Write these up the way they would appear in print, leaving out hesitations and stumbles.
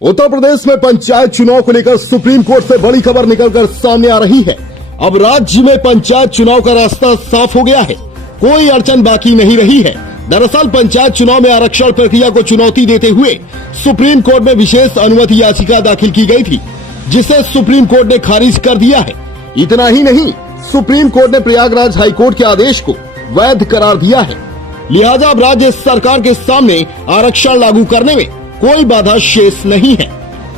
उत्तर प्रदेश में पंचायत चुनाव को लेकर सुप्रीम कोर्ट से बड़ी खबर निकलकर सामने आ रही है। अब राज्य में पंचायत चुनाव का रास्ता साफ हो गया है, कोई अड़चन बाकी नहीं रही है। दरअसल पंचायत चुनाव में आरक्षण प्रक्रिया को चुनौती देते हुए सुप्रीम कोर्ट में विशेष अनुमति याचिका दाखिल की गई थी, जिसे सुप्रीम कोर्ट ने खारिज कर दिया है। इतना ही नहीं, सुप्रीम कोर्ट ने प्रयागराज हाईकोर्ट के आदेश को वैध करार दिया है। लिहाजा अब राज्य सरकार के सामने आरक्षण लागू करने में कोई बाधा शेष नहीं है।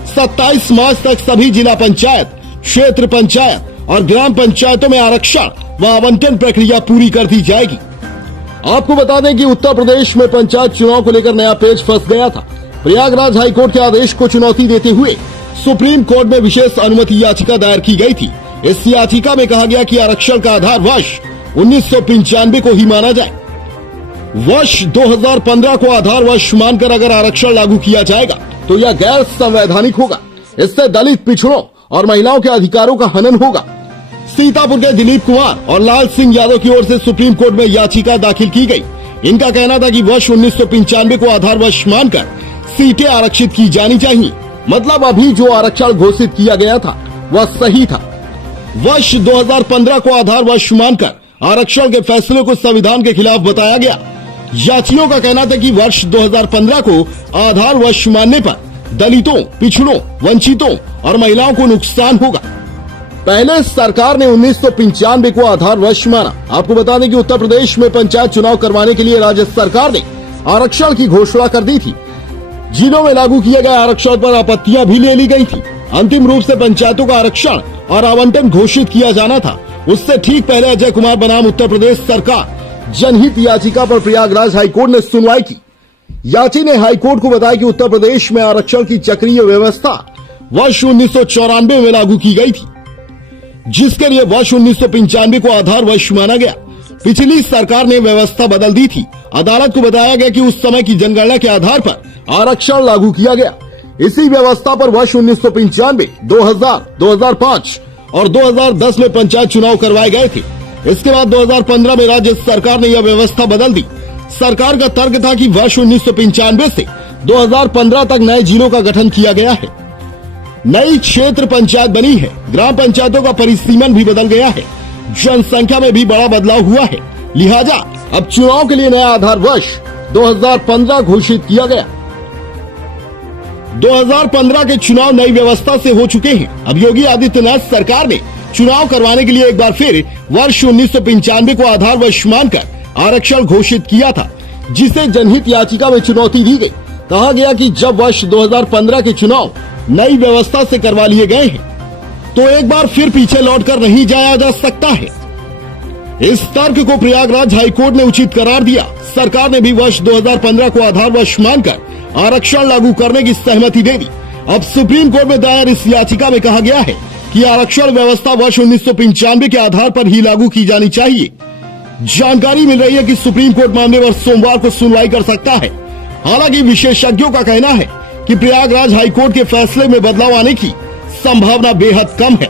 27 मार्च तक सभी जिला पंचायत, क्षेत्र पंचायत और ग्राम पंचायतों में आरक्षण व आवंटन प्रक्रिया पूरी कर दी जाएगी। आपको बता दें कि उत्तर प्रदेश में पंचायत चुनाव को लेकर नया पेच फंस गया था। प्रयागराज हाईकोर्ट के आदेश को चुनौती देते हुए सुप्रीम कोर्ट में विशेष अनुमति याचिका दायर की गई थी। इस याचिका में कहा गया कि आरक्षण का आधार वर्ष 1995 को ही माना जाए। वर्ष 2015 को आधार वर्ष मानकर अगर आरक्षण लागू किया जाएगा तो यह गैर संवैधानिक होगा। इससे दलित, पिछड़ों और महिलाओं के अधिकारों का हनन होगा। सीतापुर के दिलीप कुमार और लाल सिंह यादव की ओर से सुप्रीम कोर्ट में याचिका दाखिल की गई। इनका कहना था कि वर्ष 1995 को आधार वर्ष मानकर सीटें आरक्षित की जानी चाहिए। मतलब अभी जो आरक्षण घोषित किया गया था वह सही था। वर्ष 2015 को आधार वर्ष मानकर आरक्षण के फैसले को संविधान के खिलाफ बताया गया। याचियों का कहना था कि वर्ष 2015 को आधार वर्ष मानने पर दलितों, पिछड़ों, वंचितों और महिलाओं को नुकसान होगा। पहले सरकार ने 1995 को आधार वर्ष माना। आपको बता दें कि उत्तर प्रदेश में पंचायत चुनाव करवाने के लिए राज्य सरकार ने आरक्षण की घोषणा कर दी थी। जिलों में लागू किए गए आरक्षण पर आपत्तियां भी ले ली गई थी। अंतिम रूप से पंचायतों का आरक्षण और आवंटन घोषित किया जाना था। उससे ठीक पहले अजय कुमार बनाम उत्तर प्रदेश सरकार जनहित याचिका पर प्रयागराज हाईकोर्ट ने सुनवाई की। याची ने हाईकोर्ट को बताया कि उत्तर प्रदेश में आरक्षण की चक्रीय व्यवस्था वर्ष 1994 में लागू की गई थी, जिसके लिए वर्ष 1995 को आधार वर्ष माना गया। पिछली सरकार ने व्यवस्था बदल दी थी। अदालत को बताया गया कि उस समय की जनगणना के आधार पर आरक्षण लागू किया गया। इसी व्यवस्था पर वर्ष 1995, 2000, 2005 और 2010 में पंचायत चुनाव करवाए गए थे। इसके बाद 2015 में राज्य सरकार ने यह व्यवस्था बदल दी। सरकार का तर्क था कि वर्ष 1995 से 2015 तक नए जिलों का गठन किया गया है, नई क्षेत्र पंचायत बनी है, ग्राम पंचायतों का परिसीमन भी बदल गया है, जनसंख्या में भी बड़ा बदलाव हुआ है। लिहाजा अब चुनाव के लिए नया आधार वर्ष 2015 घोषित किया गया। 2015 के चुनाव नई व्यवस्था से हो चुके हैं। अब योगी आदित्यनाथ सरकार ने चुनाव करवाने के लिए एक बार फिर वर्ष 1995 को आधार वर्ष मानकर आरक्षण घोषित किया था, जिसे जनहित याचिका में चुनौती दी गई। कहा गया कि जब वर्ष 2015 के चुनाव नई व्यवस्था से करवा लिए गए हैं तो एक बार फिर पीछे लौटकर नहीं जाया जा सकता है। इस तर्क को प्रयागराज हाईकोर्ट ने उचित करार दिया। सरकार ने भी वर्ष 2015 को आधार वर्ष मानकर आरक्षण लागू करने की सहमति दे दी। अब सुप्रीम कोर्ट में दायर इस याचिका में कहा गया है कि आरक्षण व्यवस्था वर्ष 1995 के आधार पर ही लागू की जानी चाहिए। जानकारी मिल रही है कि सुप्रीम कोर्ट मामले पर सोमवार को सुनवाई कर सकता है। हालांकि विशेषज्ञों का कहना है कि प्रयागराज हाईकोर्ट के फैसले में बदलाव आने की संभावना बेहद कम है।